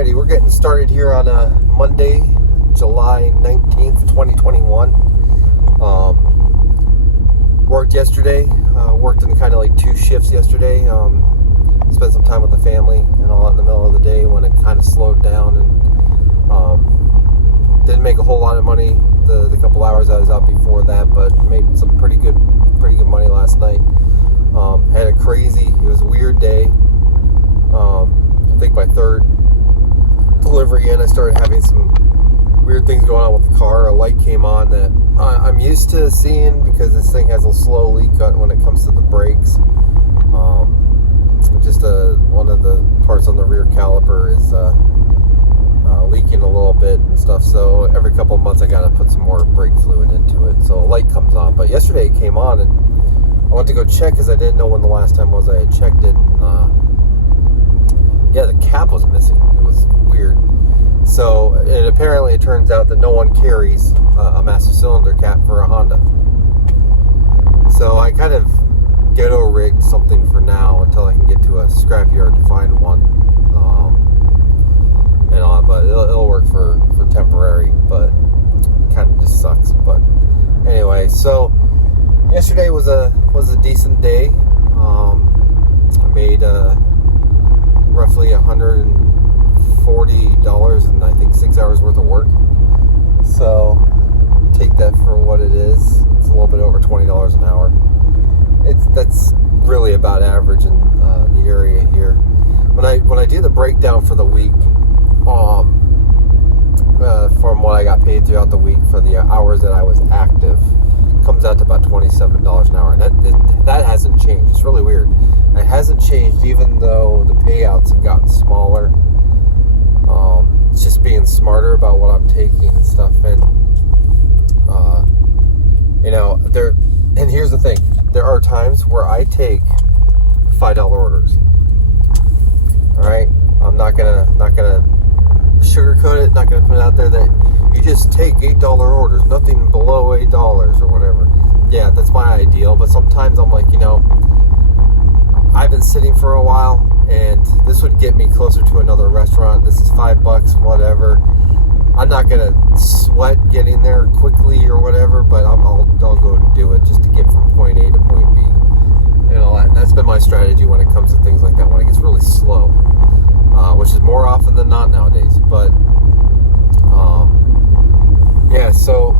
Alrighty, we're getting started here on a Monday, July 19th, 2021. Worked yesterday. Worked in kind of like two shifts yesterday. Spent some time with the family and all in the middle of the day when it kind of slowed down, and didn't make a whole lot of money the couple hours I was out before that, but made some pretty good money last night. Had it was a weird day. I think by third delivery in, I started having some weird things going on with the car. A light came on that I'm used to seeing because this thing has a slow leak when it comes to the brakes. Just one of the parts on the rear caliper is leaking a little bit and stuff, so every couple of months I gotta put some more brake fluid into it, so a light comes on. But yesterday it came on, and I went to go check because I didn't know when the last time was I had checked it. Yeah, the cap was missing. It was weird. So, and apparently it turns out that no one carries a master cylinder cap for a Honda. So I kind of ghetto rigged something for now until I can get to a scrapyard to find one. But it'll work for temporary, but it kind of just sucks. But anyway, so yesterday was a decent day. I made roughly $140 in I think 6 hours worth of work. So take that for what it is. It's a little bit over $20 an hour. That's really about average in the area here. When I do the breakdown for the week, from what I got paid throughout the week for the hours that I was active, comes out to about $27 an hour, and that hasn't changed. It's really weird. It hasn't changed even though the payouts have gotten smaller. It's just being smarter about what I'm taking and stuff, and and here's the thing: there are times where I take $5 orders. All right, I'm not gonna sugarcoat it. Not gonna put it out there that you just take $8 orders, nothing below $8 or whatever. Yeah, that's my ideal. But sometimes I'm like, I've been sitting for a while, and this would get me closer to another restaurant. This is $5, whatever. I'm not gonna sweat getting there quickly or whatever, but I'll go and do it just to get from point A to point B. That's been my strategy when it comes to things like that, when it gets really slow, which is more often than not nowadays. But yeah, so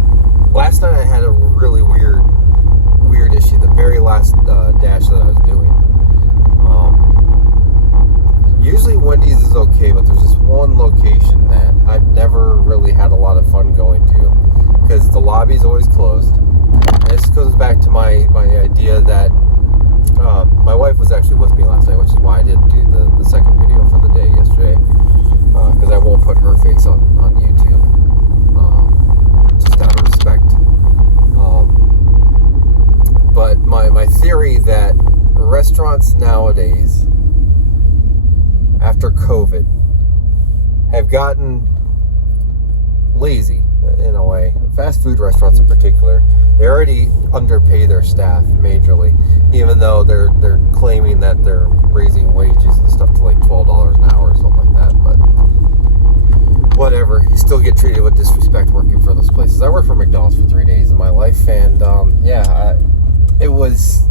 last night I had a really weird issue. The very last dash that I was doing. Usually Wendy's is okay, but there's this one location that I've never really had a lot of fun going to because the lobby's always closed. And this goes back to my idea that my wife was actually with me last night, which is why I didn't do the second video for the day yesterday, because I won't put her face on YouTube, just out of respect. But my theory that restaurants nowadays, after COVID, have gotten lazy in a way. Fast food restaurants in particular, they already underpay their staff majorly, even though they're claiming that they're raising wages and stuff to like $12 an hour or something like that. But whatever, you still get treated with disrespect working for those places. I worked for McDonald's for 3 days in my life, and it was,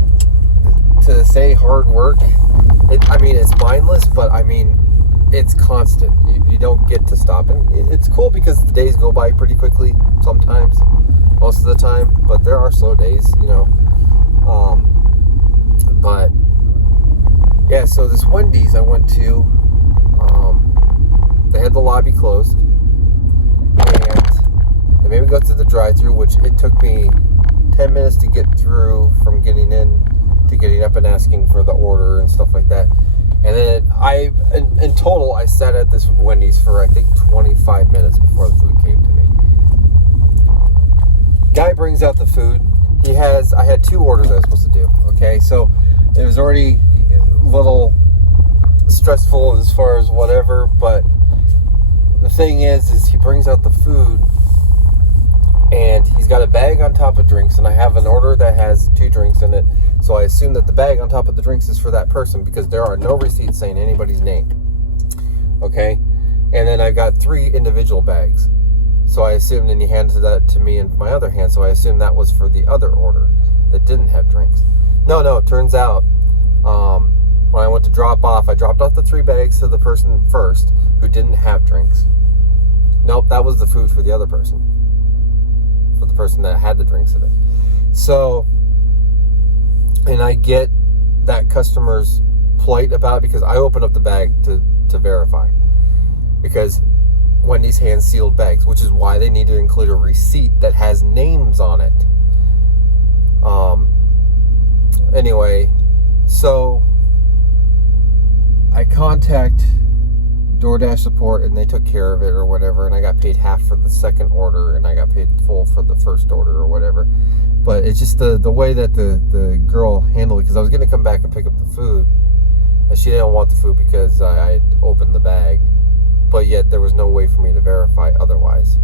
to say hard work, it's mindless, but it's constant. You don't get to stop. And it's cool because the days go by pretty quickly sometimes, most of the time, but there are slow days, but yeah, so this Wendy's I went to, they had the lobby closed, and they made me go through the drive-thru, which it took me 10 minutes to get through from getting in to getting up and asking for the order and stuff like that. And then in total, I sat at this Wendy's for I think 25 minutes before the food came to me. Guy brings out the food. I had 2 orders I was supposed to do. Okay, so it was already a little stressful as far as whatever, but the thing is he brings out the food, and he's got a bag on top of drinks, and I have an order that has 2 drinks in it, so I assume that the bag on top of the drinks is for that person because there are no receipts saying anybody's name. Okay? And then I got 3 individual bags. So I assumed, and he handed that to me in my other hand, so I assumed that was for the other order that didn't have drinks. No, it turns out, when I went to drop off, I dropped off the 3 bags to the person first who didn't have drinks. Nope, that was the food for the other person. For the person that had the drinks in it. So, and I get that customer's plight about it because I opened up the bag to verify. Because Wendy's hand sealed bags, which is why they need to include a receipt that has names on it. Anyway, so I contact DoorDash support and they took care of it or whatever, and I got paid half for the second order and I got paid full for the first order or whatever. But it's just the way that the girl handled it, because I was going to come back and pick up the food and she didn't want the food because I had opened the bag, but yet there was no way for me to verify otherwise.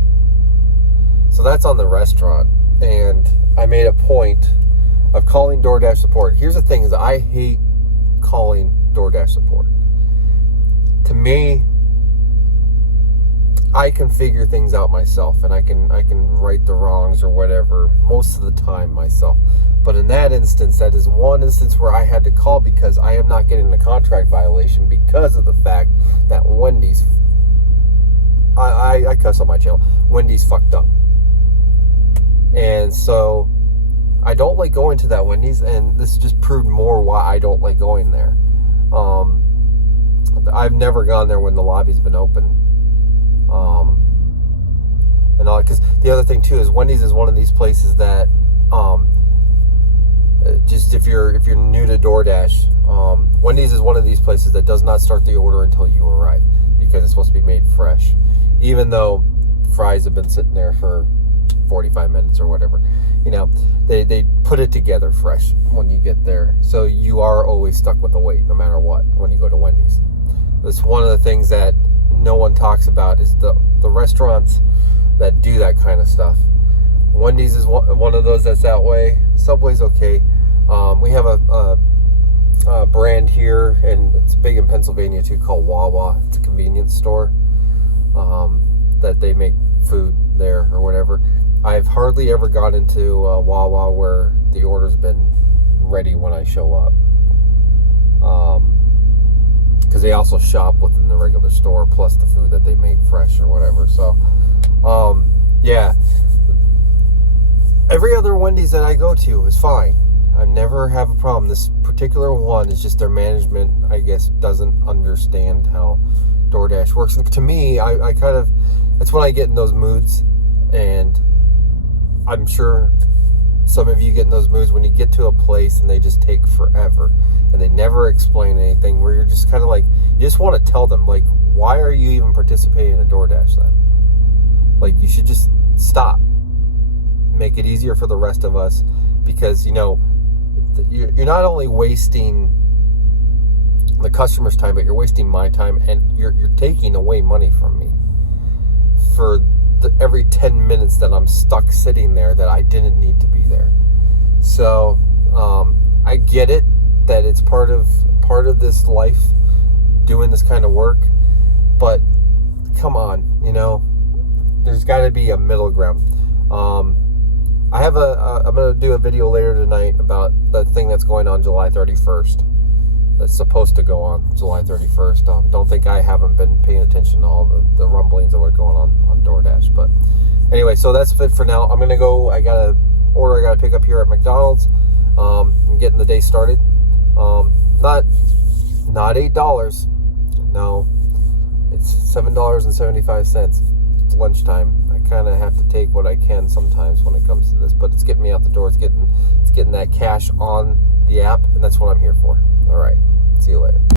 So that's on the restaurant, and I made a point of calling DoorDash support. Here's the thing, is I hate calling DoorDash support. To me, I can figure things out myself, and I can right the wrongs or whatever most of the time myself. But in that instance, that is one instance where I had to call because I am not getting a contract violation because of the fact that Wendy's, I cuss on my channel, Wendy's fucked up. And so I don't like going to that Wendy's, and this just proved more why I don't like going there. I've never gone there when the lobby's been open. And all, because the other thing too is Wendy's is one of these places that, just if you're new to DoorDash, Wendy's is one of these places that does not start the order until you arrive, because it's supposed to be made fresh, even though fries have been sitting there for 45 minutes or whatever. You know, they put it together fresh when you get there, so you are always stuck with the wait no matter what when you go to Wendy's. That's one of the things that no one talks about, is the restaurants that do that kind of stuff. Wendy's is one of those that's that way. Subway's okay. We have a brand here, and it's big in Pennsylvania too, called Wawa. It's a convenience store that they make food there or whatever. I've hardly ever gone into Wawa where the order's been ready when I show up. Because they also shop within the regular store, plus the food that they make fresh or whatever. So, yeah. Every other Wendy's that I go to is fine. I never have a problem. This particular one is just their management, I guess, doesn't understand how DoorDash works. And to me, I kind of, that's when I get in those moods, and I'm sure some of you get in those moods when you get to a place and they just take forever and they never explain anything, where you're just kind of like, you just want to tell them, like, why are you even participating in DoorDash then? Like, you should just stop. Make it easier for the rest of us, because, you know, you're not only wasting the customer's time, but you're wasting my time, and you're taking away money from me for every 10 minutes that I'm stuck sitting there that I didn't need to be there. So I get it that it's part of this life, doing this kind of work, but come on, you know, there's got to be a middle ground. I'm going to do a video later tonight about the thing that's going on July 31st. That's supposed to go on July 31st. Don't think I haven't been paying attention to all the rumblings that were going on DoorDash. But anyway, so that's it for now. I'm going to go. I got an order I got to pick up here at McDonald's. I'm getting the day started. Not $8. No, it's $7.75. It's lunchtime. I kind of have to take what I can sometimes when it comes to this, but it's getting me out the door. It's getting that cash on the app, and that's what I'm here for. All right. See you later.